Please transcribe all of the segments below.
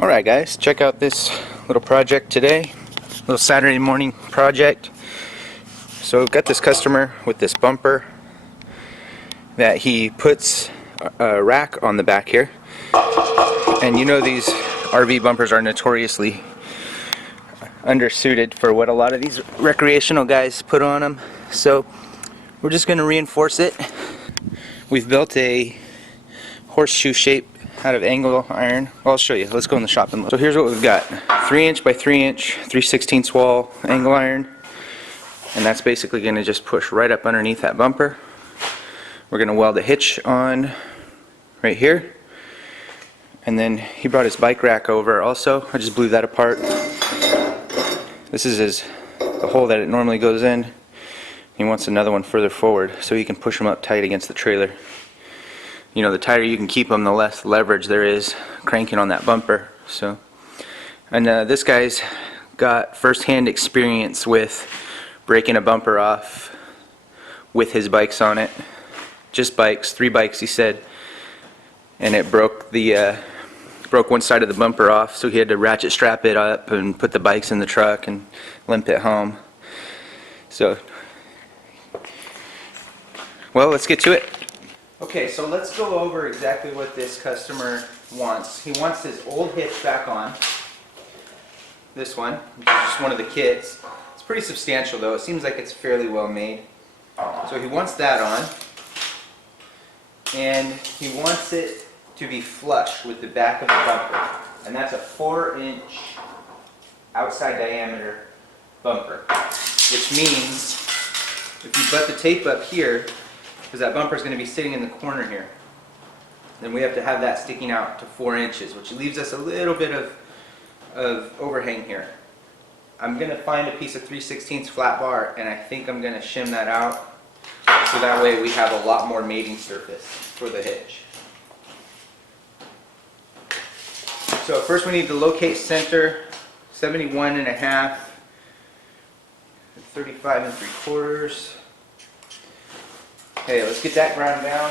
Alright guys, check out this little project today. Little Saturday morning project. So I've got this customer with this bumper that he puts a rack on the back here. And you know these RV bumpers are notoriously undersuited for what a lot of these recreational guys put on them. So we're just going to reinforce it. We've built a horseshoe shape out of angle iron. I'll show you. Let's go in the shop and look. So here's what we've got. 3" by 3" 3/16 wall angle iron. And that's basically going to just push right up underneath that bumper. We're going to weld a hitch on right here. And then he brought his bike rack over also. I just blew that apart. This is the hole that it normally goes in. He wants another one further forward so he can push them up tight against the trailer. You know, the tighter you can keep them, the less leverage there is cranking on that bumper. So, and this guy's got first-hand experience with breaking a bumper off with his bikes on it. Just bikes, 3 bikes he said, and it broke one side of the bumper off, so he had to ratchet strap it up and put the bikes in the truck and limp it home. So, well, let's get to it. Okay, so let's go over exactly what this customer wants. He wants his old hitch back on. This one, which is just one of the kits. It's pretty substantial though. It seems like it's fairly well made. So he wants that on. And he wants it to be flush with the back of the bumper. And that's a 4" outside diameter bumper. Which means if you butt the tape up here, because that bumper is going to be sitting in the corner here, then we have to have that sticking out to 4 inches, which leaves us a little bit of overhang here. I'm going to find a piece of 3/16 flat bar, and I think I'm going to shim that out, so that way we have a lot more mating surface for the hitch. So first we need to locate center, 71.5, 35 3/4. Okay, let's get that ground down.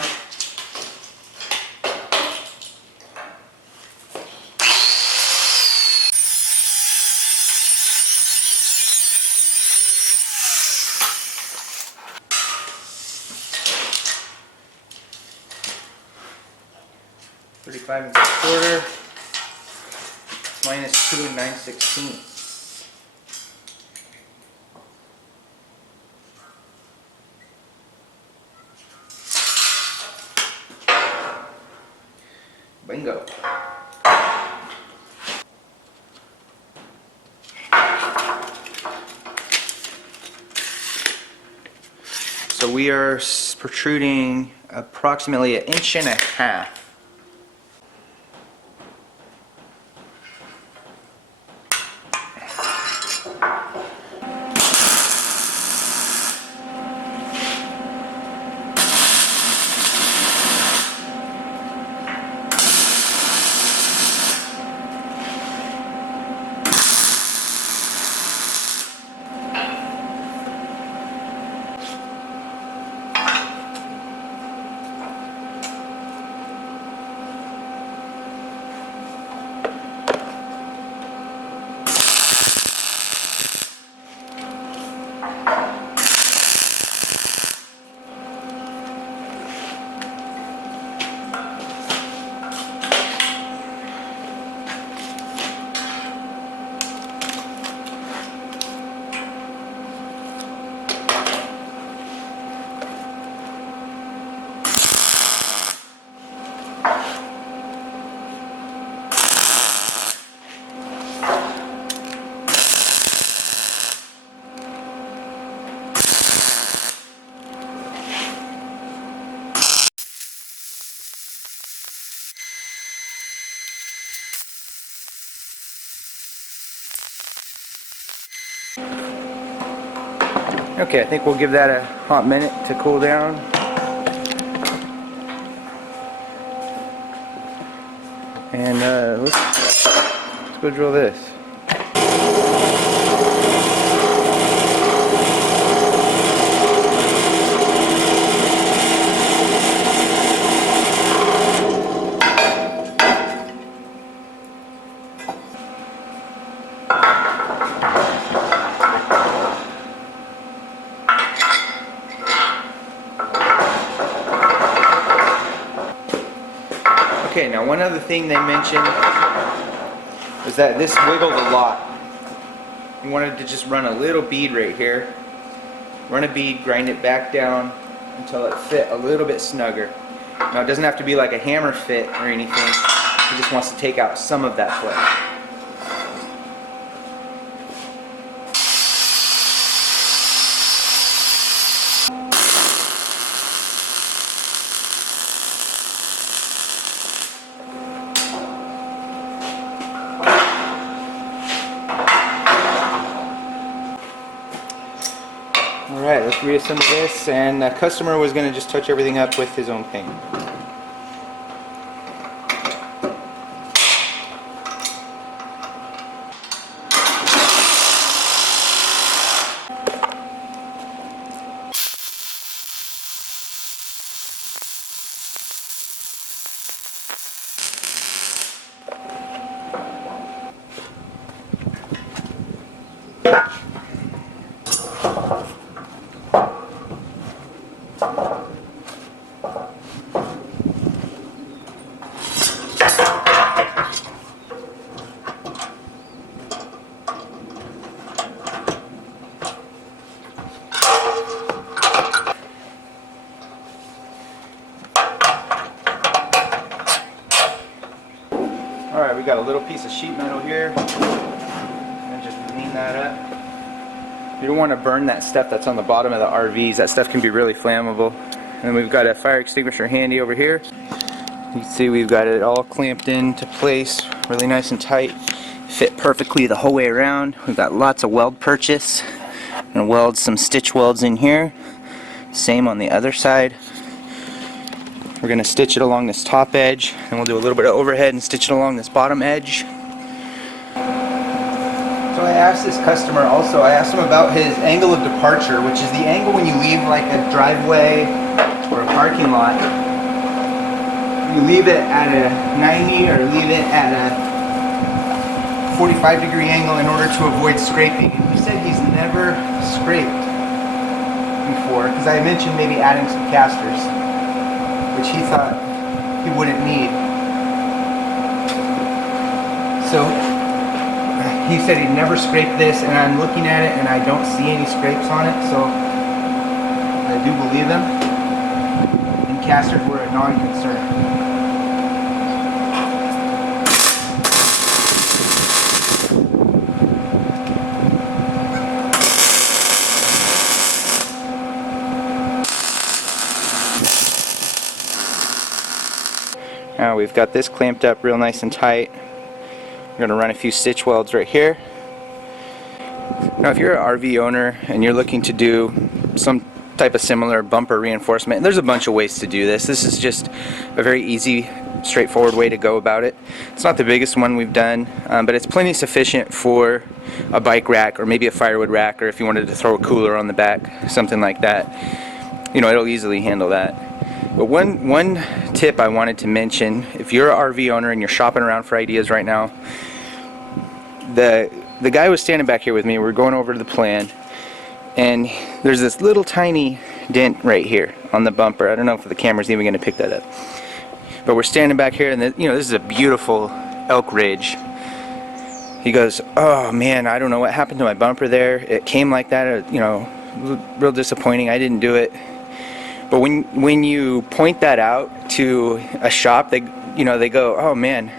(35 3/4) minus 2 9/16. Bingo. So we are protruding approximately 1.5 inches. Okay, I think we'll give that a hot minute to cool down. And let's go drill this. Okay, now one other thing they mentioned was that this wiggled a lot. You wanted to just run a little bead right here. Run a bead, grind it back down until it fit a little bit snugger. Now it doesn't have to be like a hammer fit or anything. He just wants to take out some of that play. Alright, let's reassemble this, and the customer was going to just touch everything up with his own paint. Alright, we got a little piece of sheet metal here. And just clean that up. You don't want to burn that stuff that's on the bottom of the RVs. That stuff can be really flammable. And we've got a fire extinguisher handy over here. You can see we've got it all clamped into place, really nice and tight. Fit perfectly the whole way around. We've got lots of weld purchase. I'm going to weld some stitch welds in here. Same on the other side. We're going to stitch it along this top edge, and we'll do a little bit of overhead and stitch it along this bottom edge. So I asked this customer also, I asked him about his angle of departure, which is the angle when you leave like a driveway or a parking lot. You leave it at a 90 or leave it at a 45-degree angle in order to avoid scraping. And he said he's never scraped before, because I mentioned maybe adding some casters, which he thought he wouldn't need. So he said he'd never scraped this, and I'm looking at it and I don't see any scrapes on it, so I do believe him. And casters were a non-concern. Now we've got this clamped up real nice and tight. We're going to run a few stitch welds right here. Now if you're an RV owner and you're looking to do some type of similar bumper reinforcement, there's a bunch of ways to do this. This is just a very easy, straightforward way to go about it. It's not the biggest one we've done, but it's plenty sufficient for a bike rack or maybe a firewood rack, or if you wanted to throw a cooler on the back, something like that. You know, it'll easily handle that. But one tip I wanted to mention, if you're an RV owner and you're shopping around for ideas right now, the guy was standing back here with me. We're going over to the plan, and there's this little tiny dent right here on the bumper. I don't know if the camera's even going to pick that up. But we're standing back here, and you know, this is a beautiful elk ridge. He goes, "Oh man, I don't know what happened to my bumper there. It came like that. You know, real disappointing. I didn't do it." But when you point that out to a shop, they go, "Oh man,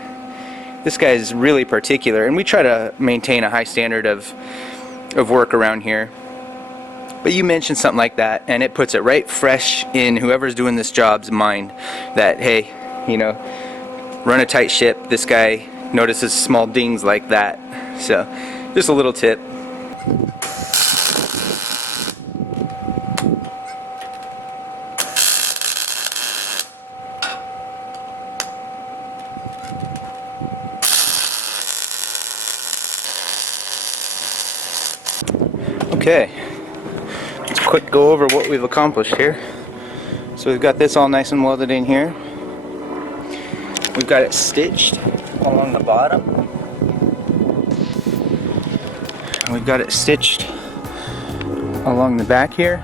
this guy is really particular." And we try to maintain a high standard of work around here. But you mention something like that, and it puts it right fresh in whoever's doing this job's mind that, hey, you know, run a tight ship. This guy notices small dings like that. So, just a little tip. Okay, let's quick go over what we've accomplished here. So we've got this all nice and welded in here. We've got it stitched along the bottom. And we've got it stitched along the back here.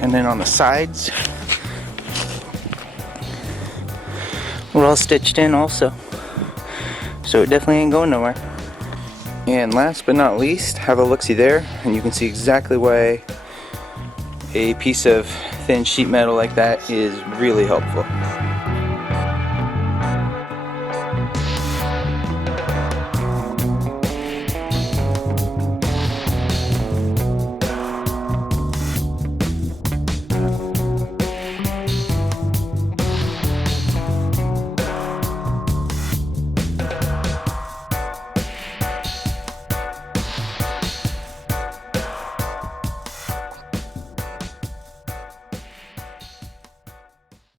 And then on the sides. We're all stitched in also, so it definitely ain't going nowhere. And last but not least, have a look-see there, and you can see exactly why a piece of thin sheet metal like that is really helpful.